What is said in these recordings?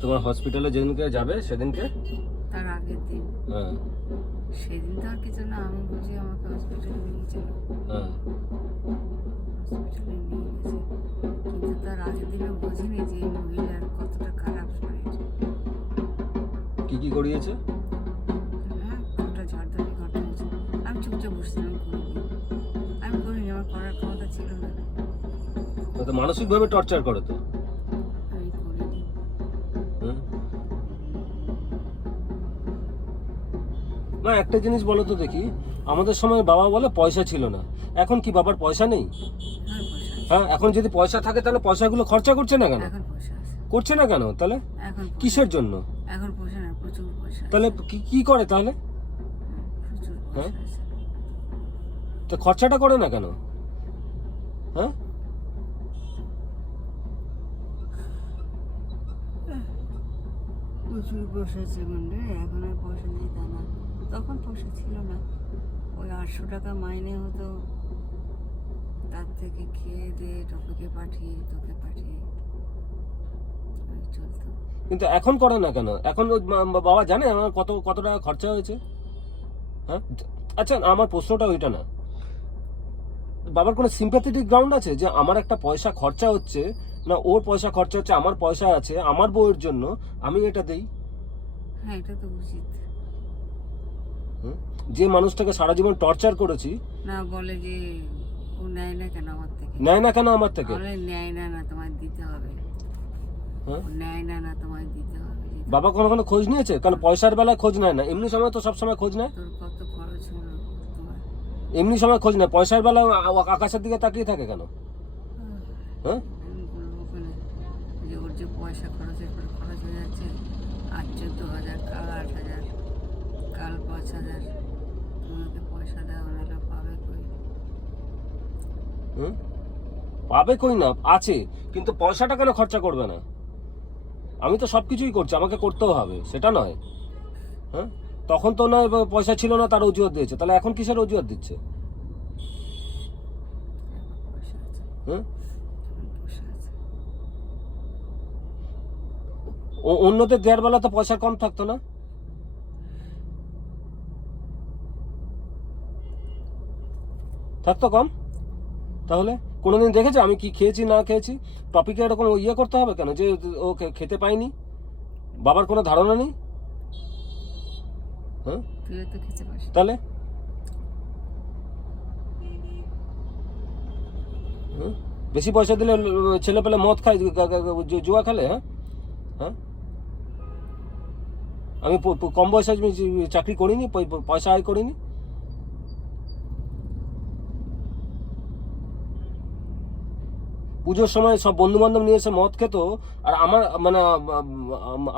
তোমার হসপিটালে যেদিনকে যাবে সেদিনকে? তার আগের দিন। হ্যাঁ সেদিন তো আর কিছু না, আমি বুঝি আমাকে হসপিটালে নিয়ে ছিল, হ্যাঁ। হসপিটালে নিয়ে গেছে, কিন্তু তার আগের দিনও বুঝিনি যে এই মহিলার কতটা খারাপ শরীর। কি কি করিয়েছে? হ্যাঁ, ঘরটা ঝাড়ঝাড়ি, ঘরটা মুছে। আমি চুপচাপ বসছিলাম, আমি করিনি, আমার করার ক্ষমতা ছিল না, ও তো মানসিকভাবে টর্চার করে তো। আমি করিনি। হুম। না একটা জিনিস বলো তো দেখি, আমাদের সময় বাবা বলে পয়সা ছিল না, এখন কি বাবার পয়সা নেই? হ্যাঁ, পয়সা আছে। হ্যাঁ, এখন যদি পয়সা থাকে তাহলে পয়সাগুলো খরচা করছে না কেন? এখন পয়সা আছে। করছে না কেন তাহলে? এখন কিসের জন্য? এখন পয়সা না, প্রচুর পয়সা আছে। তাহলে কি কি করে তাহলে? প্রচুর হ্যাঁ? পয়সা আছে। তো খরচাটা করে না কেন? হ্যাঁ, প্রচুর পয়সা আছে মানে, এখন আর পয়সা নেই তা না, তখন পয়সা ছিল না। ওই 800 টাকা মাইনে হতো, তার থেকে খেয়ে দিয়ে তোকে পাঠিয়ে ওই চলতো। কিন্তু এখন করে না কেন? এখন ওই বাবা জানে আমার কত কত টাকা খরচা হয়েছে? হ্যাঁ, আচ্ছা আমার প্রশ্নটা ওইটা না, বাবার কোনো সিম্প্যাথেটিক গ্রাউন্ড আছে যে আমার একটা পয়সা খরচা হচ্ছে, না ওর পয়সা খরচা হচ্ছে, আমার পয়সা আছে আমার বউয়ের জন্য, আমি এটা দেই? হ্যাঁ, এটা তো উচিত। হুম? যে মানুষটাকে সারা জীবন টর্চার করেছি, না বলে যে ও নেয় না কেন আমার থেকে, নেয় না কেন আমার থেকে? বলে নেয় না, না তোমায় দিতে হবে। হ্যাঁ? ও নেয় না, না তোমায় দিতে হবে। বাবা কোনো কোনো খোঁজ নিয়েছে? কারণ পয়সার বেলায় খোঁজ নেয় না, এমনি সময় তো সব সময় খোঁজ নেয়। তোর কত খরচ হলো তোমার? এমনি সময় খোঁজ নেয়, পয়সার বেলায় আকাশের দিকে তাকিয়ে থাকে কেন? হ্যাঁ, আমি বলবো কেন যে ওর যে পয়সা খরচের পর খরচ হয়ে যাচ্ছে, আজ 14,000, কাল 8,000, কাল 5,000, তোমাকে পয়সা দেওয়া ওনারা পাবে কই? হুম? পাবে কই না, আছে, কিন্তু পয়সাটা কেন খরচা করবে না? আমি তো সবকিছুই করছি, আমাকে করতেও হবে, সেটা নয়। হ্যাঁ, তখন তো নয় পয়সা ছিল না তার অজুহাত দিয়েছে, তাহলে এখন কিসের অজুহাত দিচ্ছে? পয়সা আছে, হ্যাঁ, পয়সা আছে। অন্যদের দেওয়ার বেলা তো পয়সা কম থাকতো না? থাকতো কম? তাহলে কোনোদিন দেখেছে আমি কি খেয়েছি না খেয়েছি? টপিকে এরকম ইয়ে করতে হবে কেন যে ও খেতে পায়নি? বাবার কোনো ধারণা নেই? হ্যাঁ, তুইও তো খেতে পারিস। তাহলে হুম? বেশি পয়সা দিলে ছেলে পেলে মদ খায়, জুয়া খেলে? হ্যাঁ, হ্যাঁ, আমি কম বয়সে চাকরি করিনি, পয়সা আয় করিনি? পুজোর সময় সব বন্ধু বান্ধব নিয়ে এসে মদ খেত, আর আমার মানে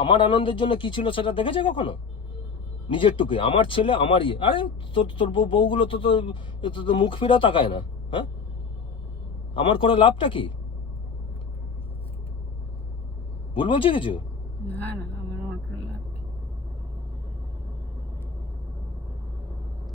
আমার আনন্দের জন্য কি ছিল সেটা দেখেছে কখনো? নিজের টুকুই আমার ছেলে আমার ইয়ে, আরে তোর তোর বউগুলো তো তো মুখ ফিরেও তাকায় না। হ্যাঁ, আমার করে লাভটা কি? ভুল বলছি কিছু? না না,